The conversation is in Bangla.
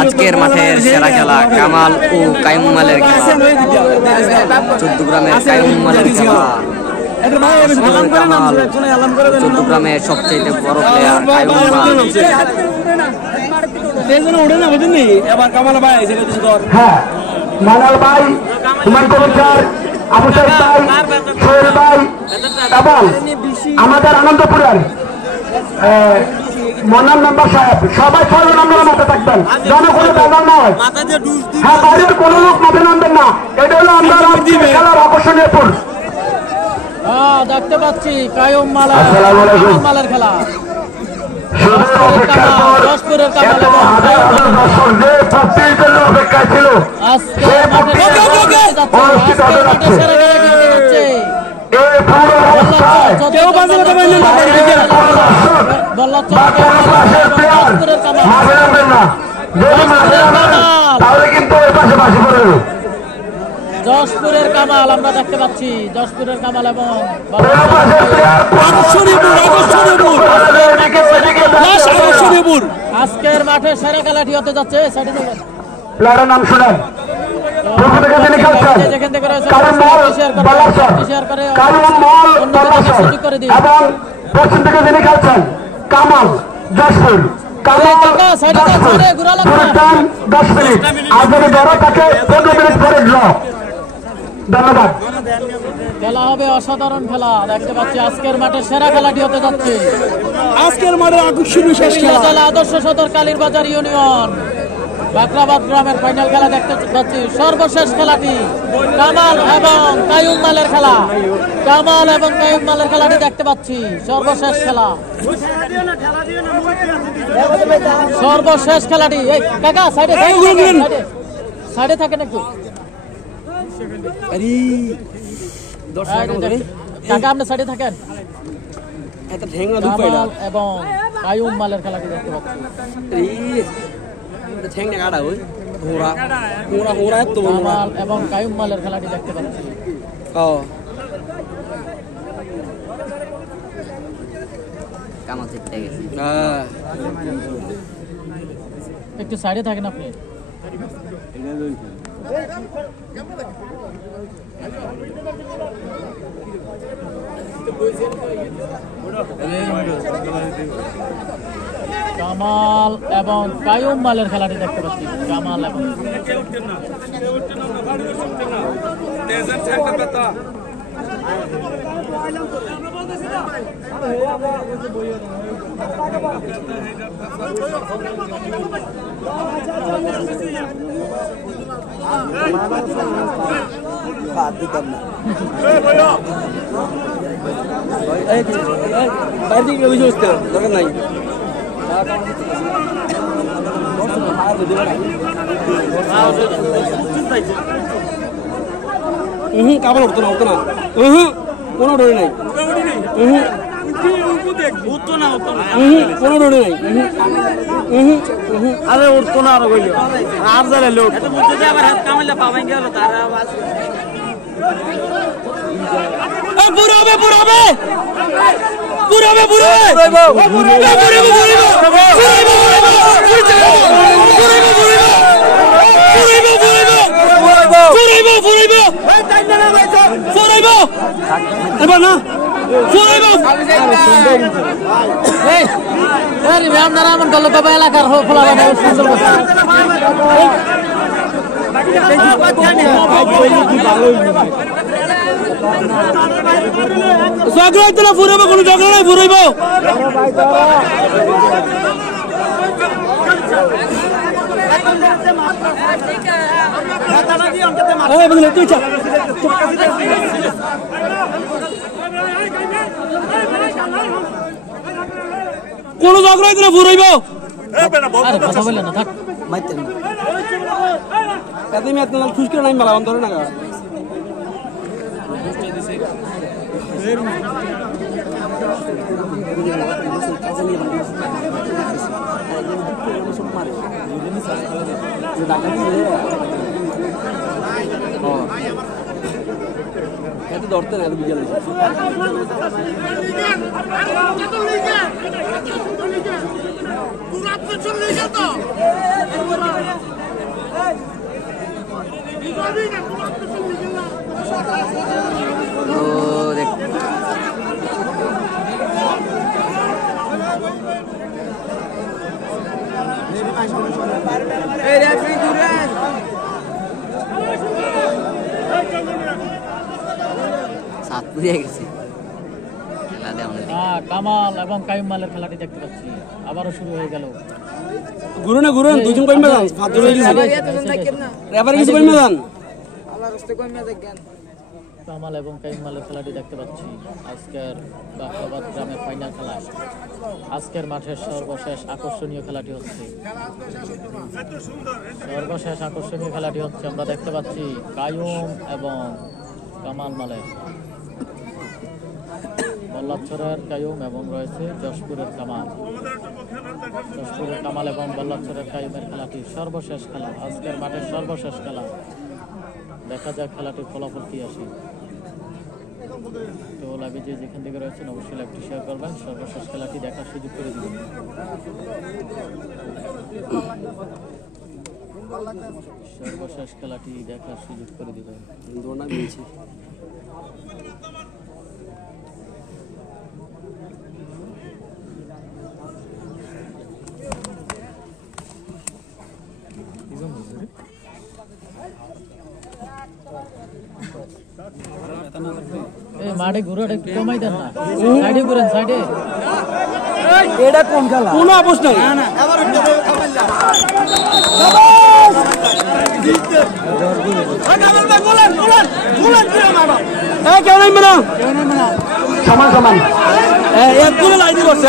আজকের মাঠের সেরা খেলা কামাল ও কায়ুমালের খেলা, চৌদ্দগ্রামের কায়ুমালের খেলা। কামাল চৌদ্দগ্রামের সবচেয়ে বড় প্লেয়ার কায়ুমাল। হ্যাঁ, মানাল ভাই, হুমায়ুন কবির স্যার, আবু সাইদ ভাই, সোহেল ভাই এবং আমাদের আনন্দপুরের মনাম মেম্বার সাহেব, সবাই 6 জন আপনারা মাঠে থাকবেন, জনগণের ব্যাপার নয়। হ্যাঁ, বাইরের কোনো লোক মাঠে নামবেন না, এটা হলো আমরা খেলার আকর্ষণীয় পুর। দেখতে পাচ্ছি কায়ুমালের খেলা। অপেক্ষায় ছিল তাহলে কিন্তু ওই পাশে পাশে পড়ে যশপুরের কামাল আমরা দেখতে পাচ্ছি, যশপুরের কামাল এবং আজকের মাঠে সেরা খেলাটি হতে যাচ্ছে। প্লেয়ারের নাম শুনেন, এবং পশ্চিম থেকে যিনি খেলছেন কামাল যশপুর। 10 মিনিট আর যদি ধরা থাকে 15 মিনিট পরে ড্র। ধন্যবাদ। খেলা হবে অসাধারণ খেলা দেখতে পাচ্ছি। আজকের মাঠে সেরা খেলাটি হতে যাচ্ছে। আজকের মাঠে আকর্ষণীয় শেষ খেলা, জেলা আদর্শ সদর কালীরবাজার ইউনিয়ন বাকরাবাদ গ্রামের ফাইনাল খেলা দেখতে পাচ্ছি। সর্বশেষ খেলাটি কামাল এবং কায়ুমালের খেলা, কামাল এবং কায়ুমালের খেলাটি দেখতে পাচ্ছি। সর্বশেষ খেলা, সর্বশেষ খেলাটি। কাকা সাইডে সাইডে থাকেন একটু। কাকা আপনি সাইডে থাকেন। কামাল এবং কায়ুমালের খেলাটি দেখতে পাচ্ছি। কামাল এবং কায়ুমালের খেলাটি দেখতে পাচ্ছি। একটু সাইডে থাকেন আপনি। কামাল এবং কায়ুমালের খেলাটি দেখতে পাচ্ছি। কামাল এবং নাই কাপড় উঠতো না, কোনো ডরে নাই, কোনো ডরে নাই। আরে উঠতো না আর যারা লোক আপনারা আমার দলকবা এলাকার খোলা ঝগড়া না ফুরাবো, কোনো ঝগড়া নাই, ফুরাইব। কোনো ঝগড়া না ফুরাইব। কথা বললেন না থাক খুশ করে নাই মেলা অন্তর না। ধরতে না বিকেলে ও দেখ সাত পুড়ে গেছে খেলা দেওয়া কামাল এবং কাইম মালের খেলাটি দেখতে পাচ্ছি আবারও শুরু হয়ে গেল ঘুরুন ঘুরুন দুজন কইমা যান ভাত ধরে গেছে রেফারি কিছু কইমা যান কামাল এবং কাইম মালের খেলাটি দেখতে পাচ্ছি আজকের বাকরাবাদ গ্রামের ফাইনাল খেলা আজকের মাঠের সর্বশেষ আকর্ষণীয় খেলাটি হচ্ছে আমরা দেখতে পাচ্ছি কায়ুম এবং কামাল মালের বল্লাছরের কায়ুম এবং রয়েছে যশপুরের কামাল এবং বল্লাছরের কায়ুমের খেলাটি সর্বশেষ খেলা আজকের মাঠের সর্বশেষ খেলা দেখা যাক খেলাটির ফলাফল কি আসে তো লাইভে যে যেখান থেকে রয়েছেন অবশ্যই লাইভটি শেয়ার করবেন সর্বশেষ খেলাটি দেখার সুযোগ করে দিবেন সর্বশেষ খেলাটি দেখার সুযোগ করে দিবেন দোনা দিয়েছি মাঠে ঘুরাটা একটু কমাই দেন না সাইডে ঘুরেন সাইডে এটা কোন খেলা কোন অবস্থা না সমান সমান এক গোল লাইন করছে